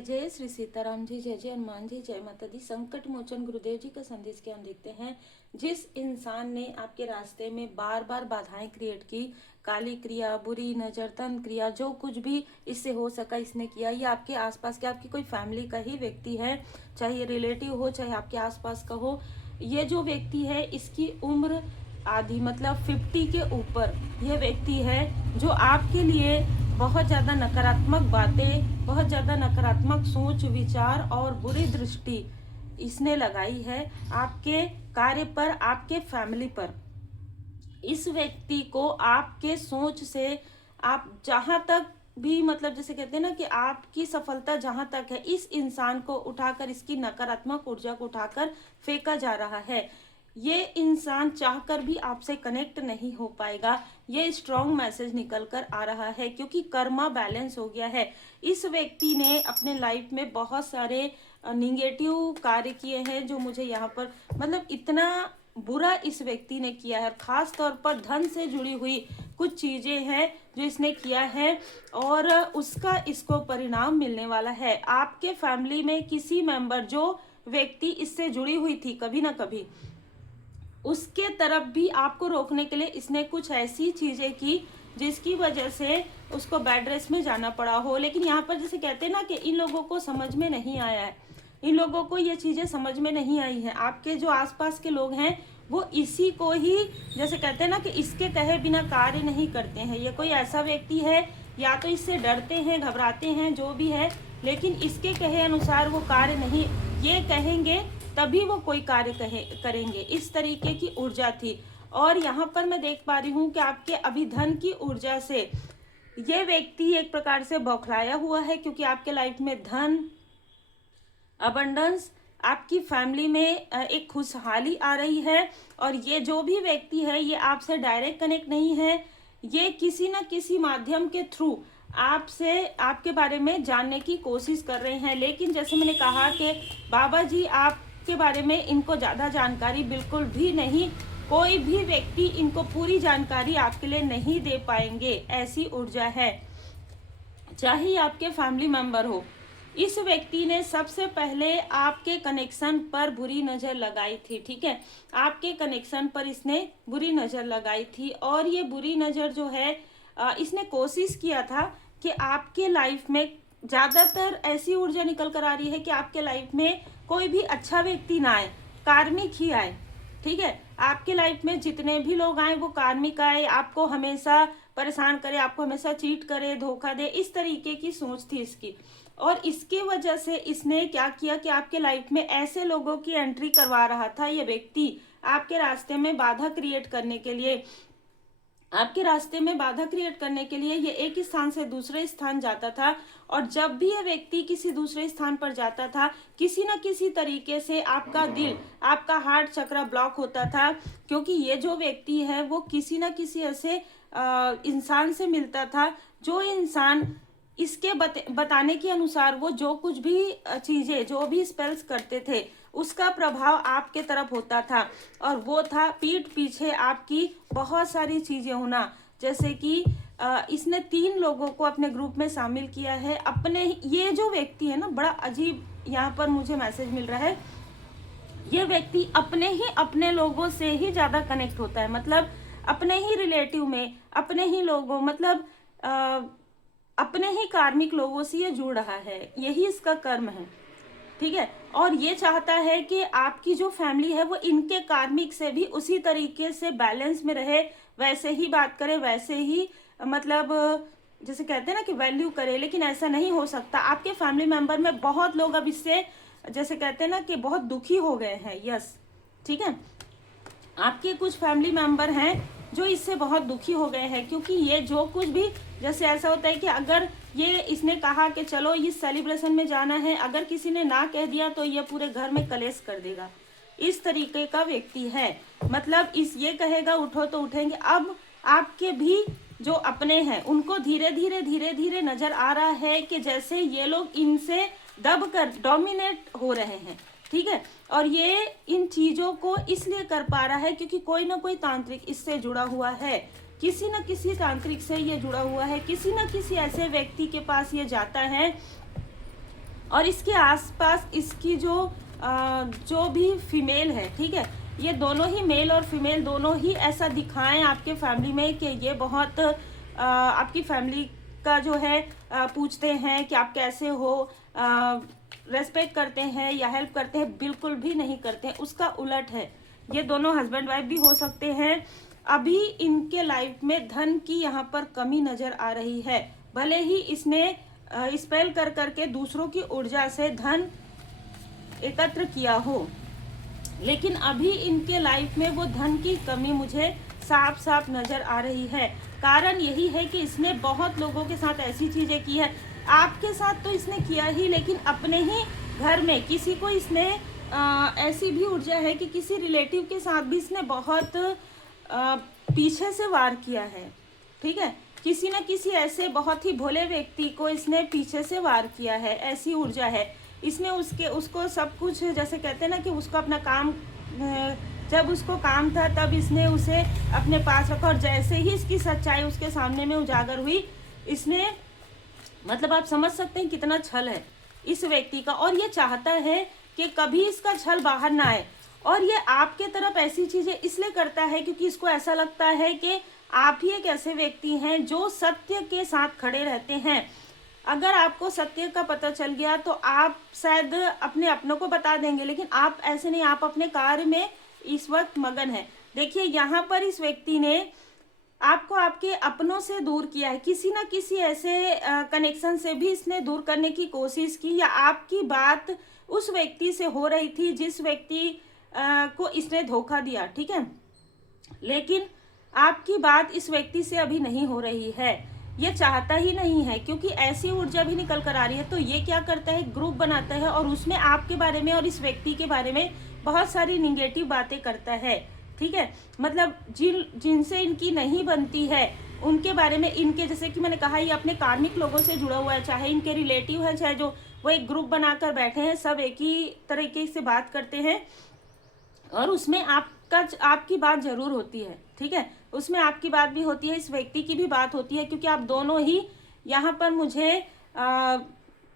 जय जय श्री सीताराम जी, जय जय हनुमान जी, जय माता दी। संकट मोचन गुरुदेव जी का संदेश क्या हम देखते हैं। जिस इंसान ने आपके रास्ते में बार बार बाधाएं क्रिएट की, काली क्रिया, बुरी नजर, तंत्र क्रिया, जो कुछ भी इससे हो सका इसने किया। ये आपके आसपास के, आपकी कोई फैमिली का ही व्यक्ति है, चाहे ये रिलेटिव हो, चाहे आपके आसपास का हो। ये जो व्यक्ति है इसकी उम्र आधी मतलब 50 के ऊपर यह व्यक्ति है, जो आपके लिए बहुत ज़्यादा नकारात्मक बातें, बहुत ज़्यादा नकारात्मक सोच विचार और बुरी दृष्टि इसने लगाई है आपके कार्य पर, आपके फैमिली पर। इस व्यक्ति को आपके सोच से आप जहाँ तक भी मतलब जैसे कहते हैं ना कि आपकी सफलता जहां तक है, इस इंसान को उठाकर, इसकी नकारात्मक ऊर्जा को उठाकर फेंका जा रहा है। ये इंसान चाहकर भी आपसे कनेक्ट नहीं हो पाएगा। ये स्ट्रॉन्ग मैसेज निकल कर आ रहा है क्योंकि कर्मा बैलेंस हो गया है। इस व्यक्ति ने अपने लाइफ में बहुत सारे निगेटिव कार्य किए हैं, जो मुझे यहाँ पर मतलब इतना बुरा इस व्यक्ति ने किया है। खास तौर पर धन से जुड़ी हुई कुछ चीजें हैं जो इसने किया है और उसका इसको परिणाम मिलने वाला है। आपके फैमिली में किसी मेंबर, जो व्यक्ति इससे जुड़ी हुई थी कभी ना कभी, उसके तरफ भी आपको रोकने के लिए इसने कुछ ऐसी चीजें की जिसकी वजह से उसको बेड रेस्ट में जाना पड़ा हो। लेकिन यहाँ पर जैसे कहते हैं ना कि इन लोगों को समझ में नहीं आया है, इन लोगों को ये चीजें समझ में नहीं आई है। आपके जो आसपास के लोग हैं वो इसी को ही जैसे कहते हैं ना कि इसके कहे बिना कार्य नहीं करते हैं। ये कोई ऐसा व्यक्ति है, या तो इससे डरते हैं, घबराते हैं, जो भी है, लेकिन इसके कहे अनुसार वो कार्य नहीं, ये कहेंगे तभी वो कोई कार्य करेंगे। इस तरीके की ऊर्जा थी। और यहाँ पर मैं देख पा रही हूँ कि आपके अभी धन की ऊर्जा से ये व्यक्ति एक प्रकार से बौखलाया हुआ है, क्योंकि आपके लाइफ में धन, अबंडेंस, आपकी फैमिली में एक खुशहाली आ रही है। और ये जो भी व्यक्ति है ये आपसे डायरेक्ट कनेक्ट नहीं है, ये किसी न किसी माध्यम के थ्रू आपसे, आपके बारे में जानने की कोशिश कर रहे हैं। लेकिन जैसे मैंने कहा कि बाबा जी आपके बारे में इनको ज़्यादा जानकारी बिल्कुल भी नहीं, कोई भी व्यक्ति इनको पूरी जानकारी आपके लिए नहीं दे पाएंगे, ऐसी ऊर्जा है, चाहे आपके फैमिली मेंबर हो। इस व्यक्ति ने सबसे पहले आपके कनेक्शन पर बुरी नजर लगाई थी, ठीक है, आपके कनेक्शन पर इसने बुरी नजर लगाई थी। और ये बुरी नजर जो है इसने कोशिश किया था कि आपके लाइफ में ज्यादातर ऐसी ऊर्जा निकल कर आ रही है कि आपके लाइफ में कोई भी अच्छा व्यक्ति ना आए, कार्मिक ही आए, ठीक है। आपके लाइफ में जितने भी लोग आए वो कार्मिक आए, आपको हमेशा परेशान करे, आपको हमेशा चीट करे, धोखा दे, इस तरीके की सोच थी इसकी। और इसकी वजह से इसने क्या किया कि आपके लाइफ में ऐसे लोगों की एंट्री करवा रहा था ये व्यक्ति, आपके रास्ते में बाधा क्रिएट करने के लिए। आपके रास्ते में बाधा क्रिएट करने के लिए ये एक स्थान से दूसरे स्थान जाता था। और जब भी ये व्यक्ति किसी दूसरे स्थान पर जाता था, किसी न किसी तरीके से आपका दिल, आपका हार्ट चक्र ब्लॉक होता था, क्योंकि ये जो व्यक्ति है वो किसी न किसी ऐसे इंसान से मिलता था, जो इंसान इसके बताने के अनुसार वो जो कुछ भी चीजें, जो भी स्पेल्स करते थे, उसका प्रभाव आपके तरफ होता था। और वो था पीठ पीछे आपकी बहुत सारी चीजें होना। जैसे कि इसने 3 लोगों को अपने ग्रुप में शामिल किया है अपने। ये जो व्यक्ति है ना, बड़ा अजीब यहाँ पर मुझे मैसेज मिल रहा है, ये व्यक्ति अपने ही अपने लोगों से ही ज्यादा कनेक्ट होता है, मतलब अपने ही रिलेटिव में, अपने ही लोगों, मतलब अपने ही कार्मिक लोगों से ये जुड़ रहा है, यही इसका कर्म है, ठीक है। और ये चाहता है कि आपकी जो फैमिली है वो इनके कार्मिक से भी उसी तरीके से बैलेंस में रहे, वैसे ही बात करे, वैसे ही मतलब जैसे कहते हैं ना कि वैल्यू करे। लेकिन ऐसा नहीं हो सकता। आपके फैमिली मेंबर में बहुत लोग अब इससे जैसे कहते हैं ना कि बहुत दुखी हो गए हैं, यस, ठीक है। आपके कुछ फैमिली मेंबर हैं जो इससे बहुत दुखी हो गए हैं, क्योंकि ये जो कुछ भी, जैसे ऐसा होता है कि अगर ये इसने कहा कि चलो इस सेलिब्रेशन में जाना है, अगर किसी ने ना कह दिया तो ये पूरे घर में कलेश कर देगा, इस तरीके का व्यक्ति है। मतलब इस ये कहेगा उठो तो उठेंगे। अब आपके भी जो अपने हैं उनको धीरे धीरे नजर आ रहा है कि जैसे ये लोग इनसे दब कर डोमिनेट हो रहे हैं, ठीक है। और ये इन चीजों को इसलिए कर पा रहा है क्योंकि कोई ना कोई तांत्रिक इससे जुड़ा हुआ है, किसी न किसी तांत्रिक से ये जुड़ा हुआ है, किसी न किसी ऐसे व्यक्ति के पास ये जाता है और इसके आसपास इसकी जो भी फीमेल है, ठीक है, ये दोनों ही मेल और फीमेल दोनों ही ऐसा दिखाएं आपके फैमिली में कि ये बहुत आपकी फैमिली का जो है पूछते हैं कि आप कैसे हो, रेस्पेक्ट करते हैं या हेल्प करते हैं, बिल्कुल भी नहीं करते हैं, उसका उलट है। ये दोनों हस्बैंड वाइफ भी हो सकते हैं। अभी इनके लाइफ में धन की यहाँ पर कमी नजर आ रही है। भले ही इसने स्पेल कर करके दूसरों की ऊर्जा से धन एकत्र किया हो, लेकिन अभी इनके लाइफ में वो धन की कमी मुझे साफ साफ नजर आ रही है। कारण यही है कि इसने बहुत लोगों के साथ ऐसी चीजें की है। आपके साथ तो इसने किया ही, लेकिन अपने ही घर में किसी को इसने ऐसी भी ऊर्जा है कि किसी रिलेटिव के साथ भी इसने बहुत पीछे से वार किया है, ठीक है। किसी न किसी ऐसे बहुत ही भोले व्यक्ति को इसने पीछे से वार किया है, ऐसी ऊर्जा है। इसने उसको सब कुछ, जैसे कहते हैं ना कि उसको अपना काम, जब उसको काम था तब इसने उसे अपने पास रखा, और जैसे ही इसकी सच्चाई उसके सामने में उजागर हुई, इसने, मतलब आप समझ सकते हैं कितना छल है इस व्यक्ति का। और ये चाहता है कि कभी इसका छल बाहर ना आए, और ये आपके तरफ ऐसी चीजें इसलिए करता है क्योंकि इसको ऐसा लगता है कि आप ही एक ऐसे व्यक्ति हैं जो सत्य के साथ खड़े रहते हैं। अगर आपको सत्य का पता चल गया तो आप शायद अपने अपनों को बता देंगे, लेकिन आप ऐसे नहीं, आप अपने कार्य में इस वक्त मगन है। देखिए यहाँ पर इस व्यक्ति ने आपको आपके अपनों से दूर किया है, किसी ना किसी ऐसे कनेक्शन से भी इसने दूर करने की कोशिश की, या आपकी बात उस व्यक्ति से हो रही थी जिस व्यक्ति को इसने धोखा दिया, ठीक है, लेकिन आपकी बात इस व्यक्ति से अभी नहीं हो रही है। ये चाहता ही नहीं है, क्योंकि ऐसी ऊर्जा भी निकल कर आ रही है। तो ये क्या करता है, ग्रुप बनाता है और उसमें आपके बारे में और इस व्यक्ति के बारे में बहुत सारी निगेटिव बातें करता है, ठीक है। मतलब जिनसे इनकी नहीं बनती है उनके बारे में, इनके, जैसे कि मैंने कहा, ये अपने कार्मिक लोगों से जुड़ा हुआ है, चाहे इनके रिलेटिव है, चाहे जो वो एक ग्रुप बनाकर बैठे हैं, सब एक ही तरीके से बात करते हैं, और उसमें आपकी बात जरूर होती है, ठीक है, उसमें आपकी बात भी होती है, इस व्यक्ति की भी बात होती है, क्योंकि आप दोनों ही यहाँ पर मुझे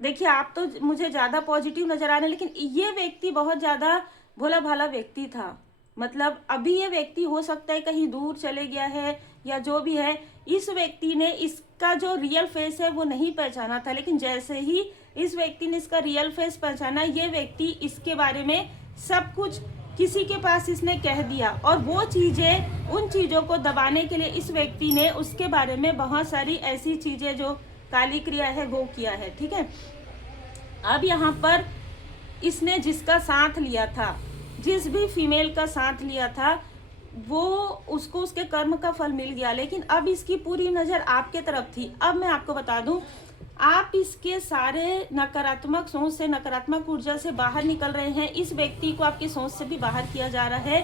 देखिए, आप तो मुझे ज़्यादा पॉजिटिव नजर आ रहे हैं, लेकिन ये व्यक्ति बहुत ज़्यादा भोला भाला व्यक्ति था। मतलब अभी ये व्यक्ति हो सकता है कहीं दूर चले गया है या जो भी है, इस व्यक्ति ने इसका जो रियल फेस है वो नहीं पहचाना था, लेकिन जैसे ही इस व्यक्ति ने इसका रियल फेस पहचाना, ये व्यक्ति इसके बारे में सब कुछ किसी के पास इसने कह दिया, और वो चीजें, उन चीजों को दबाने के लिए इस व्यक्ति ने उसके बारे में बहुत सारी ऐसी चीजें जो काली क्रिया है वो किया है, ठीक है। अब यहाँ पर इसने जिसका साथ लिया था, जिस भी फीमेल का साथ लिया था, वो उसको उसके कर्म का फल मिल गया, लेकिन अब इसकी पूरी नजर आपके तरफ थी। अब मैं आपको बता दूं, आप इसके सारे नकारात्मक सोच से, नकारात्मक ऊर्जा से बाहर निकल रहे हैं। इस व्यक्ति को आपकी सोच से भी बाहर किया जा रहा है।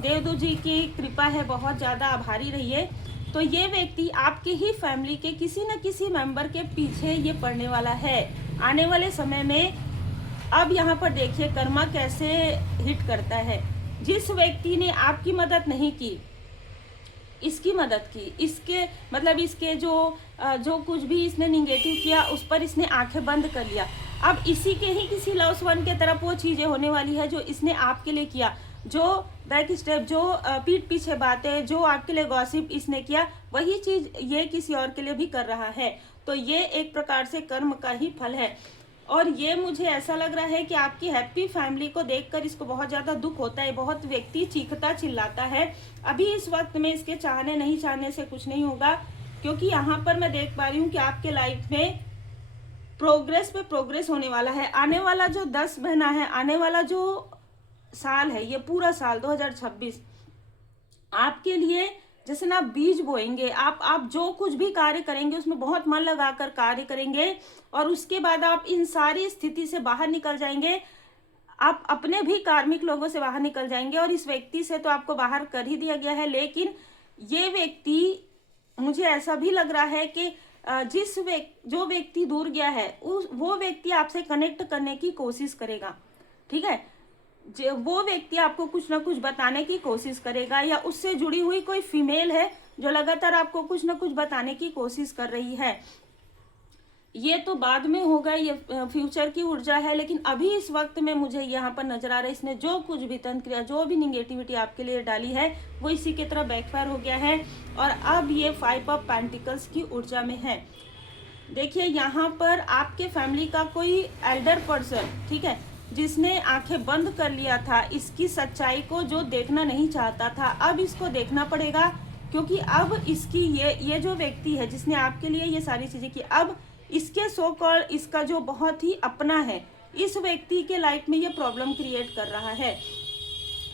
देवदूत जी की कृपा है, बहुत ज़्यादा आभारी रहिए। तो ये व्यक्ति आपके ही फैमिली के किसी न किसी मेंबर के पीछे ये पड़ने वाला है आने वाले समय में। अब यहाँ पर देखिए कर्मा कैसे हिट करता है। जिस व्यक्ति ने आपकी मदद नहीं की, इसकी मदद की, इसके मतलब इसके जो कुछ भी इसने निगेटिव किया उस पर इसने आंखें बंद कर लिया। अब इसी के ही किसी लव्स वन के तरफ वो चीजें होने वाली है जो इसने आपके लिए किया, जो बैक स्टेप, जो पीठ पीछे बातें, जो आपके लिए गॉसिप इसने किया, वही चीज ये किसी और के लिए भी कर रहा है। तो ये एक प्रकार से कर्म का ही फल है। और ये मुझे ऐसा लग रहा है कि आपकी हैप्पी फैमिली को देखकर इसको बहुत ज़्यादा दुख होता है। बहुत व्यक्ति चीखता चिल्लाता है। अभी इस वक्त में इसके चाहने नहीं चाहने से कुछ नहीं होगा, क्योंकि यहाँ पर मैं देख पा रही हूँ कि आपके लाइफ में प्रोग्रेस पे प्रोग्रेस होने वाला है। आने वाला जो 10 महीना है, आने वाला जो साल है, ये पूरा साल 2026 आपके लिए जैसे ना बीज बोएंगे। आप जो कुछ भी कार्य करेंगे उसमें बहुत मन लगाकर कार्य करेंगे, और उसके बाद आप इन सारी स्थिति से बाहर निकल जाएंगे। आप अपने भी कार्मिक लोगों से बाहर निकल जाएंगे, और इस व्यक्ति से तो आपको बाहर कर ही दिया गया है। लेकिन ये व्यक्ति, मुझे ऐसा भी लग रहा है कि जो व्यक्ति दूर गया है वो व्यक्ति आपसे कनेक्ट करने की कोशिश करेगा, ठीक है। वो व्यक्ति आपको कुछ ना कुछ बताने की कोशिश करेगा, या उससे जुड़ी हुई कोई फीमेल है जो लगातार आपको कुछ ना कुछ बताने की कोशिश कर रही है। ये तो बाद में होगा, ये फ्यूचर की ऊर्जा है, लेकिन अभी इस वक्त में मुझे यहाँ पर नजर आ रहा है इसने जो कुछ भी तंत्र क्रिया, जो भी निगेटिविटी आपके लिए डाली है वो इसी की तरह बैकफायर हो गया है। और अब ये 5 ऑफ पेंटिकल्स की ऊर्जा में है। देखिए यहाँ पर आपके फैमिली का कोई एल्डर पर्सन, ठीक है, जिसने आंखें बंद कर लिया था इसकी सच्चाई को, जो देखना नहीं चाहता था, अब इसको देखना पड़ेगा। क्योंकि अब इसकी ये जो व्यक्ति है जिसने आपके लिए ये सारी चीजें की, अब इसके सो कॉल्ड इसका जो बहुत ही अपना है, इस व्यक्ति के लाइफ में ये प्रॉब्लम क्रिएट कर रहा है।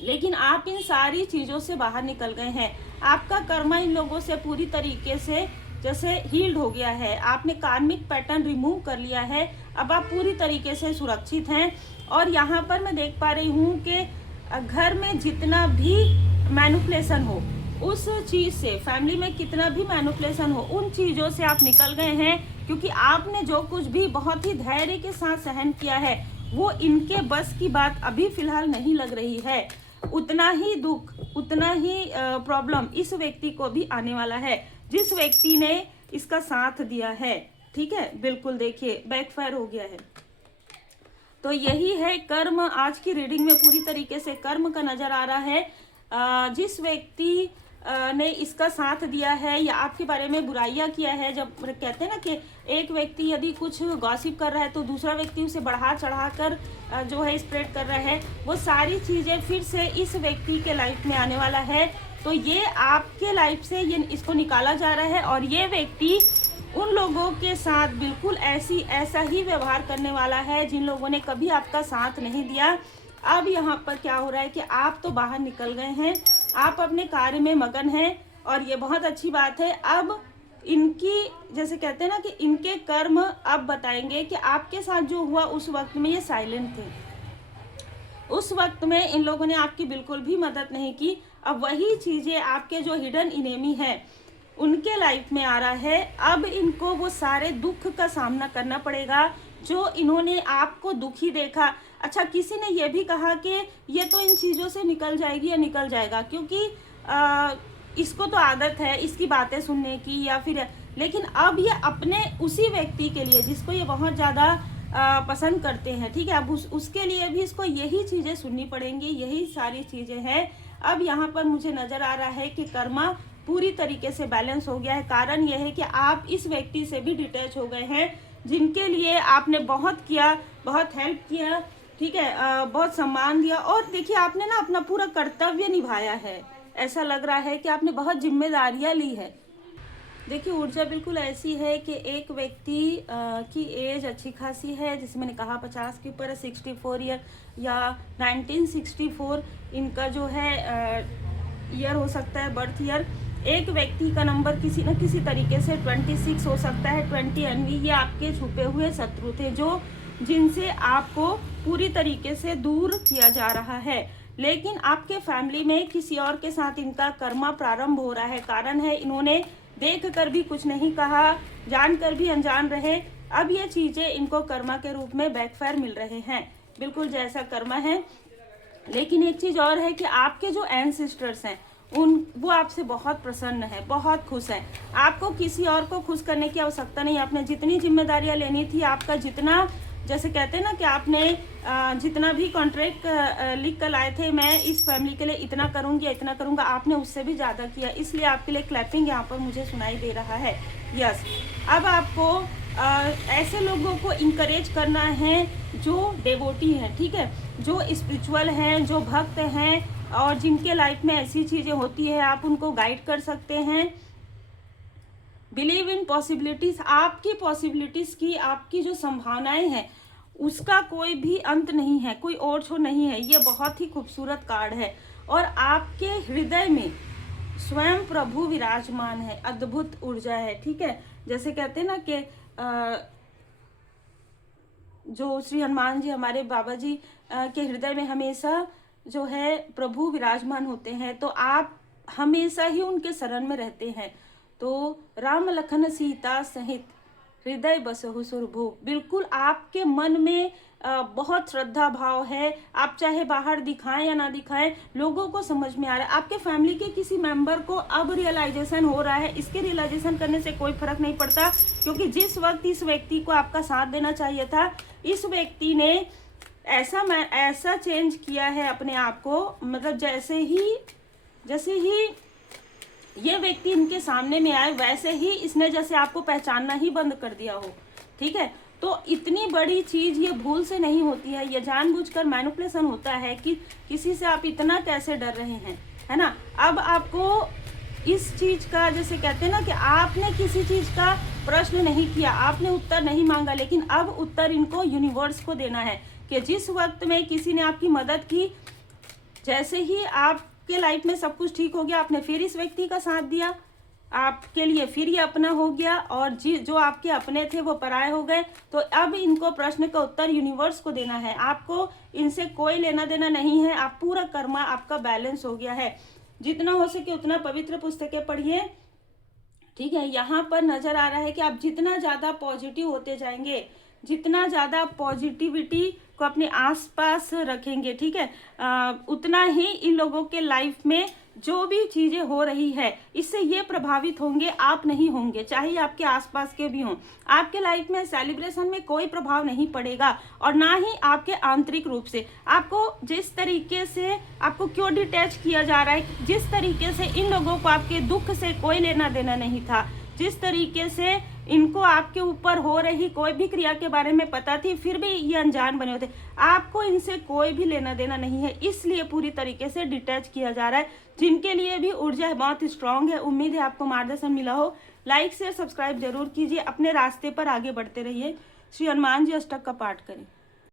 लेकिन आप इन सारी चीजों से बाहर निकल गए हैं। आपका कर्मा इन लोगों से पूरी तरीके से जैसे हील्ड हो गया है। आपने कार्मिक पैटर्न रिमूव कर लिया है। अब आप पूरी तरीके से सुरक्षित हैं। और यहाँ पर मैं देख पा रही हूँ कि घर में जितना भी मैनिपुलेशन हो, उस चीज से, फैमिली में कितना भी मैनिपुलेशन हो, उन चीजों से आप निकल गए हैं। क्योंकि आपने जो कुछ भी बहुत ही धैर्य के साथ सहन किया है, वो इनके बस की बात अभी फिलहाल नहीं लग रही है। उतना ही दुख, उतना ही प्रॉब्लम इस व्यक्ति को भी आने वाला है जिस व्यक्ति ने इसका साथ दिया है। ठीक है, बिल्कुल देखिए बैकफायर हो गया है। तो यही है कर्म। आज की रीडिंग में पूरी तरीके से कर्म का नजर आ रहा है। जिस व्यक्ति ने इसका साथ दिया है या आपके बारे में बुराइयां किया है, जब कहते हैं ना कि एक व्यक्ति यदि कुछ गॉसिप कर रहा है तो दूसरा व्यक्ति उसे बढ़ा चढ़ा कर जो है स्प्रेड कर रहा है, वो सारी चीजें फिर से इस व्यक्ति के लाइफ में आने वाला है। तो ये आपके लाइफ से ये इसको निकाला जा रहा है और ये व्यक्ति उन लोगों के साथ बिल्कुल ऐसा ही व्यवहार करने वाला है जिन लोगों ने कभी आपका साथ नहीं दिया। अब यहाँ पर क्या हो रहा है कि आप तो बाहर निकल गए हैं, आप अपने कार्य में मगन हैं और ये बहुत अच्छी बात है। अब इनकी, जैसे कहते हैं ना कि इनके कर्म अब बताएंगे कि आपके साथ जो हुआ उस वक्त में ये साइलेंट थे, उस वक्त में इन लोगों ने आपकी बिल्कुल भी मदद नहीं की। अब वही चीजें आपके जो हिडन इनेमी है उनके लाइफ में आ रहा है। अब इनको वो सारे दुख का सामना करना पड़ेगा जो इन्होंने आपको दुखी देखा। अच्छा, किसी ने ये भी कहा कि ये तो इन चीज़ों से निकल जाएगी या निकल जाएगा, क्योंकि इसको तो आदत है इसकी बातें सुनने की या फिर, लेकिन अब ये अपने उसी व्यक्ति के लिए जिसको ये बहुत ज़्यादा पसंद करते हैं, ठीक है, अब उसके लिए भी इसको यही चीज़ें सुननी पड़ेंगी, यही सारी चीज़ें हैं। अब यहाँ पर मुझे नज़र आ रहा है कि कर्मा पूरी तरीके से बैलेंस हो गया है। कारण यह है कि आप इस व्यक्ति से भी डिटैच हो गए हैं जिनके लिए आपने बहुत किया, बहुत हेल्प किया, ठीक है, बहुत सम्मान दिया। और देखिए आपने ना अपना पूरा कर्तव्य निभाया है। ऐसा लग रहा है कि आपने बहुत जिम्मेदारियां ली है। देखिए ऊर्जा बिल्कुल ऐसी है कि एक व्यक्ति की एज अच्छी खासी है, जिसे मैंने कहा 50 के ऊपर, 64 ईयर या 1964 इनका जो है ईयर हो सकता है, बर्थ ईयर। एक व्यक्ति का नंबर किसी न किसी तरीके से 26 हो सकता है, 20 एनवी। ये आपके छुपे हुए शत्रु थे जो जिनसे आपको पूरी तरीके से दूर किया जा रहा है। लेकिन आपके फैमिली में किसी और के साथ इनका कर्मा प्रारंभ हो रहा है। कारण है इन्होंने देख कर भी कुछ नहीं कहा, जानकर भी अनजान रहे। अब ये चीजें इनको कर्मा के रूप में बैकफायर मिल रहे हैं, बिल्कुल जैसा कर्मा है। लेकिन एक चीज और है कि आपके जो एंसेस्टर्स हैं वो आपसे बहुत प्रसन्न है, बहुत खुश है। आपको किसी और को खुश करने की आवश्यकता नहीं। आपने जितनी जिम्मेदारियां लेनी थी, आपका जितना, जैसे कहते हैं ना कि आपने जितना भी कॉन्ट्रैक्ट लिख कर लाए थे, मैं इस फैमिली के लिए इतना करूंगी या इतना करूंगा, आपने उससे भी ज़्यादा किया। इसलिए आपके लिए क्लैपिंग यहाँ पर मुझे सुनाई दे रहा है। यस, अब आपको ऐसे लोगों को इंकरेज करना है जो डेवोटी हैं, ठीक है, जो स्पिरिचुअल हैं, जो भक्त हैं और जिनके लाइफ में ऐसी चीज़ें होती है, आप उनको गाइड कर सकते हैं। Believe in possibilities. आपकी पॉसिबिलिटीज की, आपकी जो संभावनाएं हैं उसका कोई भी अंत नहीं है, कोई और छोर नहीं है। ये बहुत ही खूबसूरत कार्ड है और आपके हृदय में स्वयं प्रभु विराजमान है, अद्भुत ऊर्जा है, ठीक है। जैसे कहते हैं ना कि जो श्री हनुमान जी, हमारे बाबा जी के हृदय में हमेशा जो है प्रभु विराजमान होते हैं, तो आप हमेशा ही उनके शरण में रहते हैं। तो राम लखन सीता सहित हृदय बसहु सुरभु। बिल्कुल आपके मन में बहुत श्रद्धा भाव है, आप चाहे बाहर दिखाएं या ना दिखाएं, लोगों को समझ में आ रहा है। आपके फैमिली के किसी मेंबर को अब रियलाइजेशन हो रहा है, इसके रियलाइजेशन करने से कोई फर्क नहीं पड़ता, क्योंकि जिस वक्त इस व्यक्ति को आपका साथ देना चाहिए था, इस व्यक्ति ने ऐसा चेंज किया है अपने आप को, मतलब जैसे ही ये व्यक्ति इनके सामने में आए, वैसे ही इसने जैसे आपको पहचानना ही बंद कर दिया हो। ठीक है, तो इतनी बड़ी चीज ये भूल से नहीं होती है, ये जानबूझकर मैनिपुलेशन होता है कि किसी से आप इतना कैसे डर रहे हैं, है ना। अब आपको इस चीज का, जैसे कहते हैं ना कि आपने किसी चीज का प्रश्न नहीं किया, आपने उत्तर नहीं मांगा, लेकिन अब उत्तर इनको यूनिवर्स को देना है कि जिस वक्त में किसी ने आपकी मदद की, जैसे ही आपके लाइफ में सब कुछ ठीक हो गया, आपने फिर इस व्यक्ति का साथ दिया, आपके लिए फिर ये अपना हो गया, और जो आपके अपने थे वो पराये हो गए। तो अब इनको प्रश्न का उत्तर यूनिवर्स को देना है, आपको इनसे कोई लेना देना नहीं है। आप पूरा कर्मा आपका बैलेंस हो गया है। जितना हो सके उतना पवित्र पुस्तकें पढ़िए। ठीक है, यहाँ पर नजर आ रहा है कि आप जितना ज्यादा पॉजिटिव होते जाएंगे, जितना ज्यादा पॉजिटिविटी को अपने आसपास रखेंगे, ठीक है, उतना ही इन लोगों के लाइफ में जो भी चीजें हो रही है इससे ये प्रभावित होंगे, आप नहीं होंगे, चाहे आपके आसपास के भी हों। आपके लाइफ में सेलिब्रेशन में कोई प्रभाव नहीं पड़ेगा, और ना ही आपके आंतरिक रूप से। आपको जिस तरीके से आपको क्यों डिटैच किया जा रहा है, जिस तरीके से इन लोगों को आपके दुख से कोई लेना देना नहीं था, जिस तरीके से इनको आपके ऊपर हो रही कोई भी क्रिया के बारे में पता थी, फिर भी ये अनजान बने होते, आपको इनसे कोई भी लेना देना नहीं है, इसलिए पूरी तरीके से डिटैच किया जा रहा है। जिनके लिए भी ऊर्जा बहुत स्ट्रांग है, उम्मीद है आपको मार्गदर्शन मिला हो। लाइक शेयर सब्सक्राइब जरूर कीजिए, अपने रास्ते पर आगे बढ़ते रहिए। श्री हनुमान जी अष्टक का पाठ करें।